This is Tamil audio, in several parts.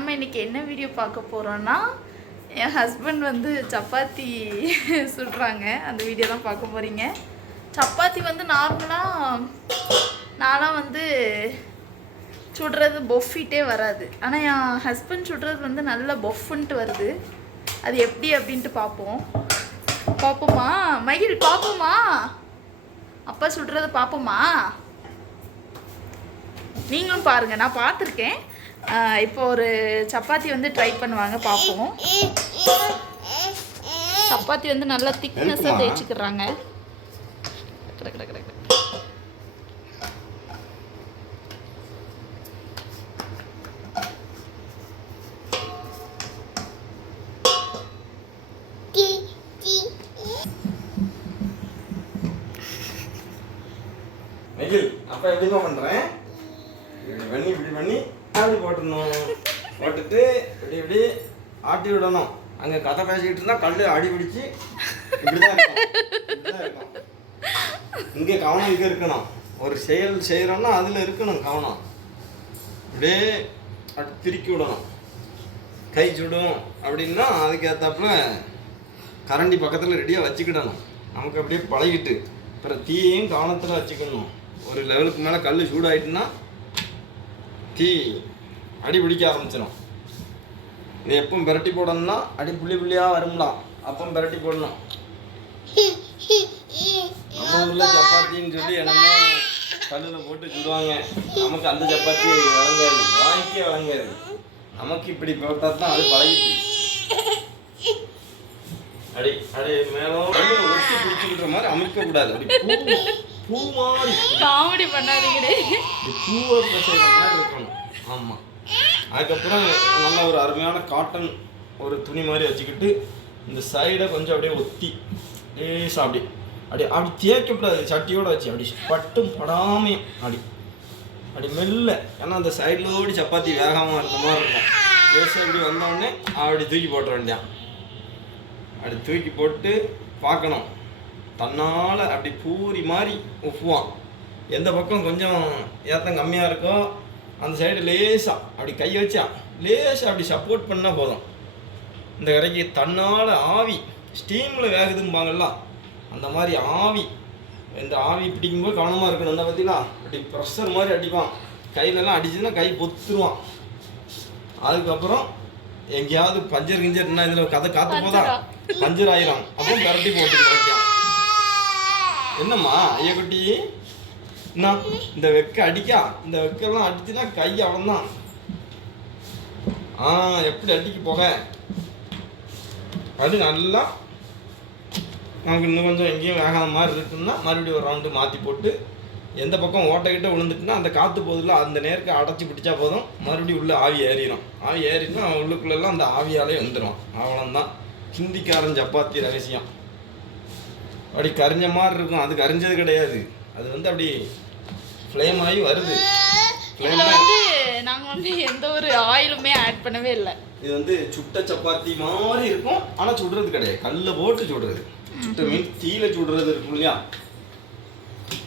நம்ம இன்னைக்கு என்ன வீடியோ பார்க்க போகிறோன்னா என் ஹஸ்பண்ட் வந்து சப்பாத்தி சுடுறாங்க. அந்த வீடியோ தான் பார்க்க போகிறீங்க சப்பாத்தி வந்து நார்மலாக நானாக வந்து சுடுறது பொஃபிட்டே வராது. ஆனால் என் ஹஸ்பண்ட் சுடுறது வந்து நல்ல பொஃப்ன்ட்டு வருது. அது எப்படி அப்படின்ட்டு பார்ப்போம். பார்ப்போமா? மயில் பார்ப்போமா? அப்பா சுடுறத பார்ப்போமா? நீங்களும் பாருங்கள் நான் பார்த்துருக்கேன். இப்போ ஒரு சப்பாத்தி வந்து ட்ரை பண்ணுவாங்க பார்ப்போம். சப்பாத்தி வந்து நல்லா திக்னஸாக? தேய்ச்சிக்கிறாங்க. அப்ப எப்படிமா பண்றேன்? இப்படி பண்ணி இப்படி பண்ணி காது போட்டுடணும். போட்டுட்டு இப்படி இப்படி ஆட்டி விடணும். அங்கே கதை பேசிக்கிட்டு இருந்தால் கல் அடி பிடிச்சு இப்படிதான் இருக்கும். இங்கே கவனம் இங்கே இருக்கணும். ஒரு செயல் செய்கிறோம்னா அதில் இருக்கணும் கவனம். இப்படியே அப்படி திருக்கி விடணும். கை சுடும் அப்படின்னா அதுக்கேற்றாப்புல கரண்டி பக்கத்தில் ரெடியாக வச்சுக்கிடணும். நமக்கு அப்படியே பழகிட்டு. அப்புறம் தீயையும் கவனத்தில் வச்சுக்கணும். ஒரு லெவலுக்கு மேலே கல் சூடாயிட்டுன்னா தீ அடி பிடிக்க ஆரம்பிச்சிடும் இது எப்போ பிரட்டி போடணும்னா அடி புள்ளி புள்ளியாக வரும்லாம் அப்போ பிரட்டி போடணும். நம்ம ஊரில் சப்பாத்தின்னு சொல்லி என்னமோ கல்லில் போட்டு சுடுவாங்க. நமக்கு அந்த சப்பாத்தி வழங்காது. வாங்கிக்கே வழங்காது. நமக்கு இப்படி போட்டால் தான் அது பழகிட்டு. அடி அடி மேலும் ஒட்டி பிடிச்சிக்கிற மாதிரி அமைக்க கூடாது. அப்படி பூ மாதிரி. காமெடி பண்ணாதீங்கடே. இப்படி பூவை செய்கிற மாதிரி இருக்கணும். ஆமாம் அதுக்கப்புறம் நல்ல ஒரு அருமையான காட்டன் ஒரு துணி மாதிரி வச்சுக்கிட்டு இந்த சைடை கொஞ்சம் அப்படியே ஒத்தி லேசாக அப்படி அப்படி அப்படி தேய்க்கப்படாது சட்டியோடு வச்சு அப்படி பட்டும் படாமையும் அப்படி அப்படி மெல்ல ஏன்னா அந்த சைடில் ஓடி சப்பாத்தி வேகமாக இருந்த மாதிரி இருக்கும். லேசாக இப்படி வந்தோடனே அப்படி தூக்கி போட்டுற வேண்டியான் அப்படி தூக்கி போட்டு பார்க்கணும். தன்னால் அப்படி பூரி மாதிரி உப்புவான். எந்த பக்கம் கொஞ்சம் ஏத்தம் கம்மியாக இருக்கோ அந்த சைடு லேசாக அப்படி கை வச்சா லேசாக அப்படி சப்போர்ட் பண்ணால் போதும். இந்த கரைக்கு தன்னால் ஆவி ஸ்டீமில் வேகுதும்பாங்கல்ல அந்த மாதிரி ஆவி இந்த ஆவி பிடிக்கும்போது கவனமாக இருக்கணும். என்ன பார்த்தீங்களா அப்படி ப்ரெஷர் மாதிரி அடிப்பான். கையிலலாம் அடிச்சுன்னா கை பொத்துருவான். அதுக்கப்புறம் எங்கேயாவது பஞ்சர் கிஞ்சர்னா இதில் கதை காத்து போதா? பஞ்சர் ஆயிரும். அப்புறம் கரட்டி போட்டு கரெக்டாக என்னம்மா ஐயா குட்டி என்ன? இந்த வெக்க அடிக்கா. இந்த வெக்கெல்லாம் அடிச்சுன்னா கை அவன்தான் ஆ எப்படி அடிக்கு போக? அது நல்லா. நமக்கு இன்னும் கொஞ்சம் எங்கேயும் வேகாத மாதிரி இருக்குன்னா மறுபடியும் ஒரு ரவுண்டு மாற்றி போட்டு எந்த பக்கம் ஓட்டைக்கிட்ட விழுந்துட்டுனா அந்த காற்று போதில் அந்த நேருக்கு அடைச்சி பிடிச்சா போதும். மறுபடியும் உள்ளே ஆவி ஏறிடும் ஆவி ஏறினா உள்ளுக்குள்ளெல்லாம் அந்த ஆவியாலே வந்துடும் அவ்வளோந்தான் ஹிந்திக்காரன் சப்பாத்தி ரகசியம். அப்படி கரிஞ்ச மாதிரி இருக்கும். அது கரிஞ்சது கிடையாது. அது வந்து அப்படி ஃப்ளேம் ஆகி வருது. இதுல வந்து நாங்க வந்து எந்த ஒரு ஆயிலுமே ஆட் பண்ணவே இல்லை. இது வந்து சுட்ட சப்பாத்தி மாதிரி இருக்கும். ஆனால் சுடுறது கிடையாது. கல்ல போட்டு சுடுறது. சுட்ட மீன் தீயில சுடுறது இருக்கும் இல்லையா?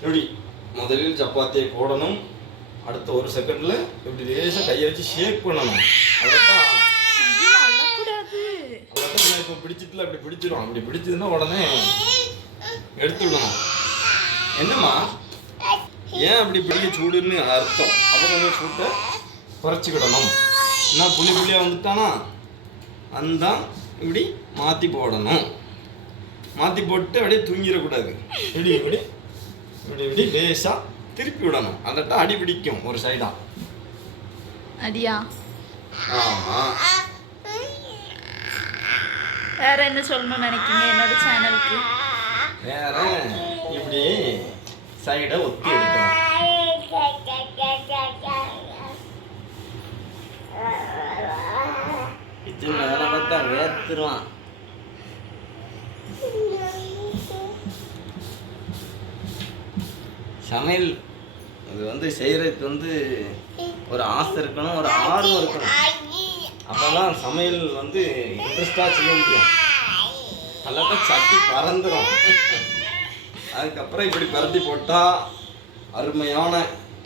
எப்படி? முதலில் சப்பாத்தியை போடணும். அடுத்த ஒரு செகண்ட்ல இப்படி லேசாக கையை வச்சு ஷேக் பண்ணணும். அதான் இப்போ பிடிச்சிட்டுல அப்படி பிடிச்சிடும் அப்படி பிடிச்சதுன்னா உடனே எடுத்து விடணும் என்னம்மா? ஏன் அப்படி பிடிக்க சூடுன்னு அர்த்தம்? அப்போ கொஞ்சம் சூட்டை குறைச்சிக்கிடணும். என்ன புளி புளியாக வந்துட்டானா? அந்த இப்படி மாற்றி போடணும். மாற்றி போட்டு அப்படியே தூங்கிடக்கூடாது. இப்படி இப்படி இப்படி இப்படி லேசாக திருப்பி விடணும். அல்லாட்டா அடி பிடிக்கும் ஒரு சைடாக அடியா? ஆமாம் வேற என்ன சொல்லணும்னு நினைக்கிறீங்க என்னோட சேனலுக்கு வேற? இப்படி சைடை ஒத்தி எடுக்கணும். இது வேலை பார்த்தா வேர்த்துருவான். சமையல் அது வந்து செய்யறதுக்கு வந்து ஒரு ஆசை இருக்கணும் ஒரு ஆர்வம் இருக்கணும். அப்பதான் சமையல் வந்து இன்ட்ரெஸ்டாக செய்ய முடியும். அல்லாட்டா சட்டி பறந்துடும் அதுக்கப்புறம் இப்படி பரட்டி போட்டால் அருமையான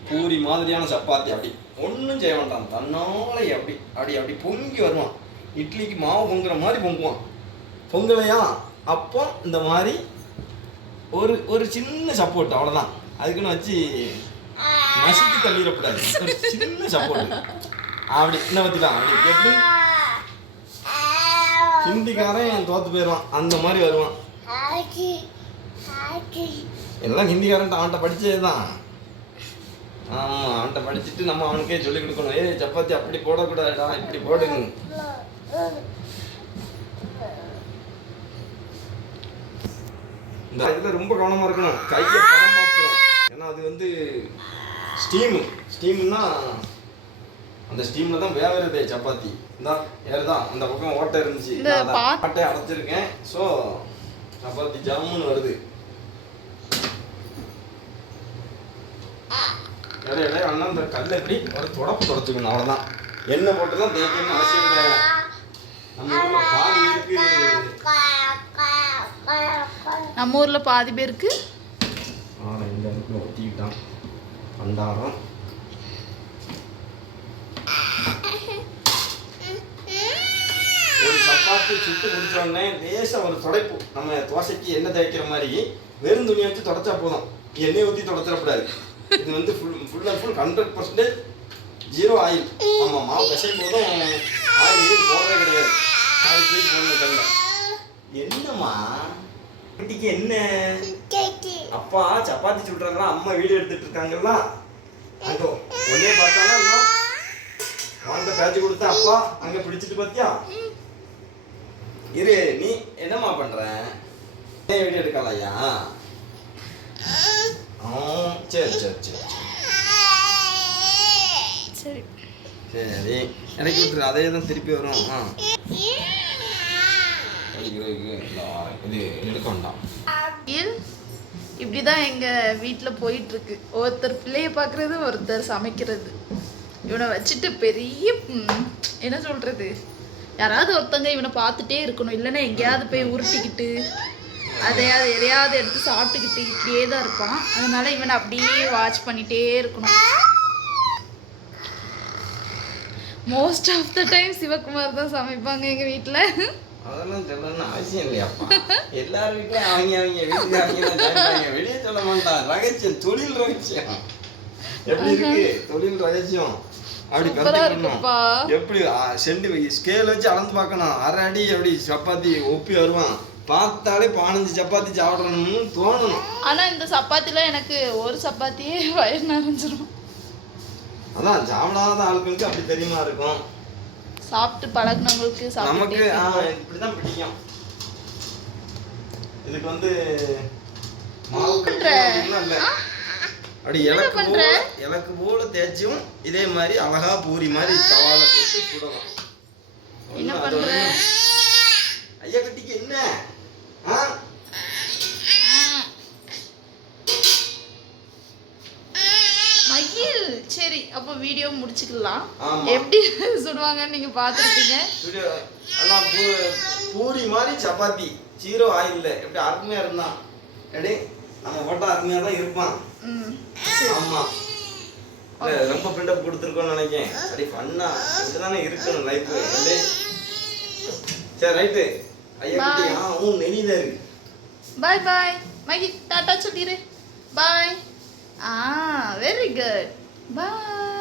பூரி மாதிரியான சப்பாத்தி அப்படி ஒன்றும் செய்ய மாட்டான் தன்னால அப்படி அப்படி அப்படி பொங்கி வருவான். இட்லிக்கு மாவு பொங்குற மாதிரி பொங்குவான். பொங்கலையா? அப்போ இந்த மாதிரி ஒரு ஒரு சின்ன சப்போர்ட் அவ்வளோதான் அதுக்குன்னு வச்சு நசுக்கி தள்ளிடக்கூடாது. ஒரு சின்ன சப்போர்ட் அப்படி என்ன பற்றிலாம் அப்படி எப்படி? ஹிந்திக்காரன் தோத்து போயிடுவான். அந்த மாதிரி வருவான். எல்லாம் ஹிந்திக்காரன் அவன்கிட்ட படிச்சது தான் ஆமாம் அவன்கிட்ட படிச்சுட்டு நம்ம அவனுக்கே சொல்லிக் கொடுக்கணும். ஏய் சப்பாத்தி அப்படி போடக்கூடாதுடா இப்படி போடுங்க இந்த இதில் ரொம்ப கவனமாக இருக்கணும். கையை படம் பார்க்கணும் ஏன்னா அது வந்து ஸ்டீமு. ஸ்டீம்னா அந்த ஸ்டீமில் தான் வேகிறது சப்பாத்தி. இந்தா ஏறுதான் அந்த பக்கம் ஓட்டை இருந்துச்சு. ஓட்டையை அடைச்சிருக்கேன் ஸோ சப்பாத்தி ஜம்முன்னு வருது. இடைய இடைய அண்ணா இந்த கல்லை எப்படி? ஒரு தொடப்பு தொடச்சிக்கணும் அவ்வளோதான் எண்ணெய் போட்டு தான் தேய்க்கணும்னு அவசியம் கிடையாது. நம்ம ஊரில் பாதி இருக்கு நம்ம ஊர்ல பாதி பேருக்கு? ஆளை இந்த இடத்துல ஒட்டிக்கிட்டான். பண்டாரம். ஒரு சப்பாத்தி சுட்டு முடிச்ச உடனே லேசா ஒரு துடைப்பு. நம்ம தோசைக்கு எண்ணெய் தேய்க்கிற மாதிரி வெறும் துணியை வச்சு தொடச்சா போதும். எண்ணெய் ஊற்றி தொடச்சிடக்கூடாது. இது வந்து full full and full hundred percentage zero oil ஆமாம் மாவு பிசையும் போதும் ஆயில் போடவே கிடையாது. ஆயில் தூக்கி போடணும் கல்ல என்னம்மா? குட்டிக்கு என்ன? அப்பா சப்பாத்தி சுடுறாங்களா? அம்மா வீடியோ எடுத்துட்டு இருக்காங்கல்ல அங்க ஒன்னே பார்த்தாலும் வாங்க பேச்சு கொடுத்த அப்பா அங்க பிடிச்சிட்டு பாத்தியா? இரு நீ என்னம்மா பண்ற? ஏன் வீடியோ எடுக்கலையா? ஆ, சரி சரி சரி சரி சரி எனக்கு விட்டுரு அதே தான் திருப்பி வரும் ஆ இது எடுக்க வேண்டாம் போயிட்டு இருக்கு ஒருத்தர் பிள்ளைய பார்க்கறது ஒருத்தர் சமைக்கிறது இவனை வச்சுட்டு பெரிய என்ன சொல்றது யாராவது ஒருத்தங்க இவனை பார்த்துட்டே இருக்கணும் இல்லைன்னா எங்கேயாவது போய் உருட்டிக்கிட்டு அதையாவது எதையாவது எடுத்து சாப்பிட்டுக்கிட்டு இப்படியே தான் இருப்பான். அதனால இவனை அப்படியே வாட்ச் பண்ணிட்டே இருக்கணும். Most of the time Sivakumar தான் சமைப்பாங்க எங்க வீட்டில் அதெல்லாம் சொல்லணும்னு அவசியம் இல்லையாப்பா. எல்லார் வீட்லயும் அவங்க அவங்க வீட்டுக்கு அவங்க வெளியே சொல்ல மாட்டான். ரகசியம் தொழில் ரகசியம். எப்படி இருக்கு? தொழில் ரகசியம். அப்படி. எப்படி செண்டு ஸ்கேல் வச்சு அளந்து பார்க்கணும். அரை அடி எப்படி சப்பாத்தி ஒப்பி வருவான். பார்த்தாலே பதினஞ்சு சப்பாத்தி சாப்பிடணும்னு தோணணும். ஆனா இந்த சப்பாத்தில எனக்கு ஒரு சப்பாத்தியே வயிறு நிறைஞ்சிரும். அதான் சாப்பிடாத ஆட்களுக்கு அப்படி தெரியுமா இருக்கும்? சாப்பிட்டு பழகுனவங்களுக்கு நமக்கு சாப்பிட்டு ஆ, இப்படிதான் பிடிக்கும். இதுக்கு வந்து அப்படி இலக்கு? போல இலக்கு போல தேய்ச்சும் இதே மாதிரி அழகா பூரி மாதிரி தவால போட்டு சுடலாம். என்ன பண்ற? ஐயா கட்டிக்கு என்ன? மகிழ் சரி அப்போ வீடியோ முடிச்சுக்கலாம். எப்படி சுடுவாங்கன்னு நீங்க பார்த்துருப்பீங்க. சுடு எல்லாம் பூ- பூரி மாதிரி சப்பாத்தி. ஜீரோ ஆயில்ல. எப்படி அருமையா இருந்தான். எப்படி? நம்ம போட்டா அருமையா தான் இருப்பான். ஆமா. ரொம்ப பில்டப் கொடுத்துருக்கோம்னு நினைக்கிறேன் அப்படி ஃபன்னா இப்படிதானே இருக்கணும் லைஃப் சரி ரைட்டு ஐயா குட்டி ஆ உன் நெறியில இருக்கு. பாய் பாய் மகி டாட்டா சொல்லிடு பாய் ஆ வெரி குட் பாய்